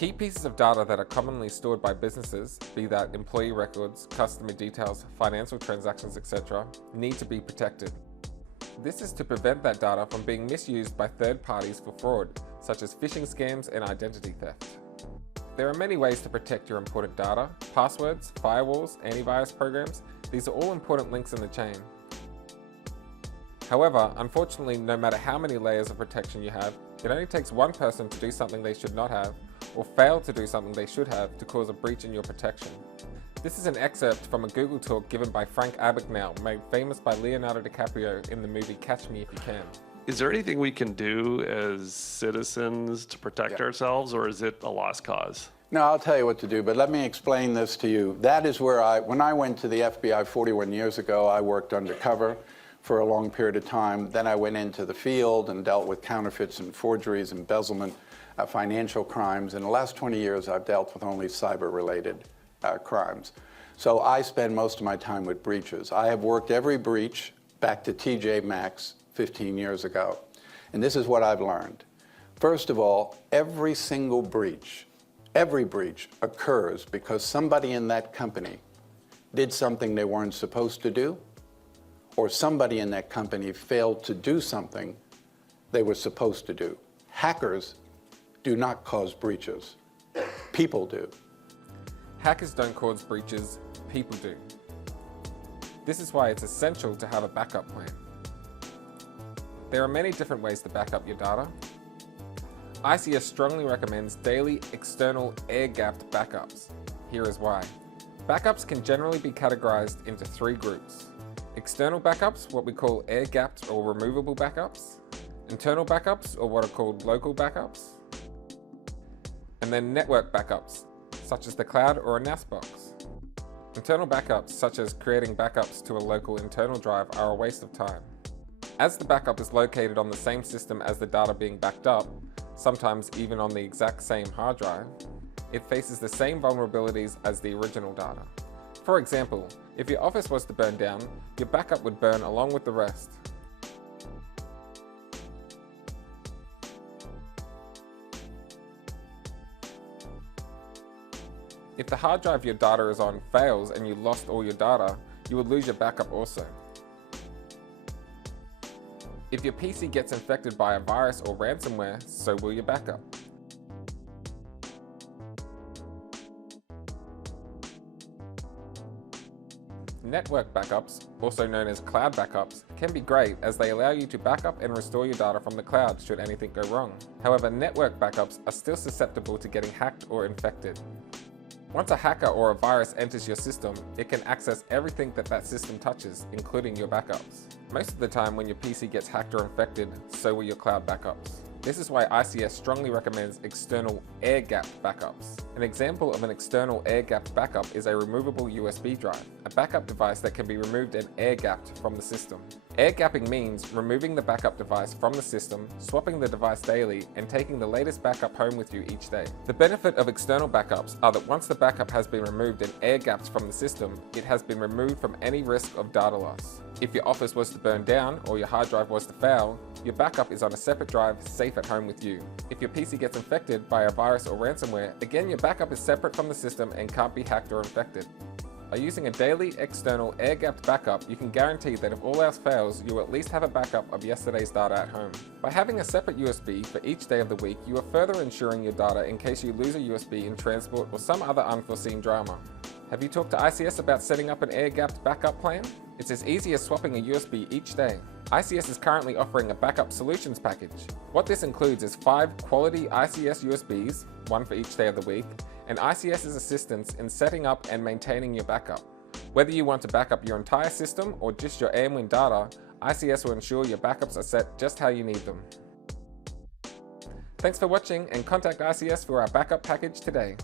Key pieces of data that are commonly stored by businesses, be that employee records, customer details, financial transactions, etc., need to be protected. This is to prevent that data from being misused by third parties for fraud, such as phishing scams and identity theft. There are many ways to protect your important data: passwords, firewalls, antivirus programs. These are all important links in the chain. However, unfortunately, no matter how many layers of protection you have, it only takes one person to do something they should not have, or fail to do something they should have, to cause a breach in your protection. This is an excerpt from a Google talk given by Frank Abagnale, made famous by Leonardo DiCaprio in the movie Catch Me If You Can. Is there anything we can do as citizens to protect ourselves, or is it a lost cause? No, I'll tell you what to do, but let me explain this to you. That is where when I went to the FBI 41 years ago, I worked undercover for a long period of time. Then I went into the field and dealt with counterfeits and forgeries, embezzlement, financial crimes. In the last 20 years, I've dealt with only cyber-related crimes. So I spend most of my time with breaches. I have worked every breach back to TJ Maxx 15 years ago. And this is what I've learned. First of all, every single breach occurs because somebody in that company did something they weren't supposed to do, or somebody in that company failed to do something they were supposed to do. Hackers do not cause breaches. People do. Hackers don't cause breaches, people do. This is why it's essential to have a backup plan. There are many different ways to back up your data. ICS strongly recommends daily external air-gapped backups. Here is why. Backups can generally be categorized into three groups. External backups, what we call air-gapped or removable backups. Internal backups, or what are called local backups. And then network backups, such as the cloud or a NAS box. Internal backups, such as creating backups to a local internal drive, are a waste of time. As the backup is located on the same system as the data being backed up, sometimes even on the exact same hard drive, it faces the same vulnerabilities as the original data. For example, if your office was to burn down, your backup would burn along with the rest. If the hard drive your data is on fails and you lost all your data, you would lose your backup also. If your PC gets infected by a virus or ransomware, so will your backup. Network backups, also known as cloud backups, can be great as they allow you to back up and restore your data from the cloud should anything go wrong. However, network backups are still susceptible to getting hacked or infected. Once a hacker or a virus enters your system, it can access everything that system touches, including your backups. Most of the time when your PC gets hacked or infected, so will your cloud backups. This is why ICS strongly recommends external air-gapped backups. An example of an external air-gapped backup is a removable USB drive, a backup device that can be removed and air-gapped from the system. Air-gapping means removing the backup device from the system, swapping the device daily, and taking the latest backup home with you each day. The benefit of external backups are that once the backup has been removed and air-gapped from the system, it has been removed from any risk of data loss. If your office was to burn down or your hard drive was to fail, your backup is on a separate drive, safe at home with you. If your PC gets infected by a virus or ransomware, again your backup is separate from the system and can't be hacked or infected. By using a daily external air-gapped backup, you can guarantee that if all else fails, you will at least have a backup of yesterday's data at home. By having a separate USB for each day of the week, you are further ensuring your data in case you lose a USB in transport or some other unforeseen drama. Have you talked to ICS about setting up an air-gapped backup plan? It's as easy as swapping a USB each day. ICS is currently offering a backup solutions package. What this includes is 5 quality ICS USBs, one for each day of the week, and ICS's assistance in setting up and maintaining your backup. Whether you want to back up your entire system or just your AMWIN data, ICS will ensure your backups are set just how you need them. Thanks for watching, and contact ICS for our backup package today.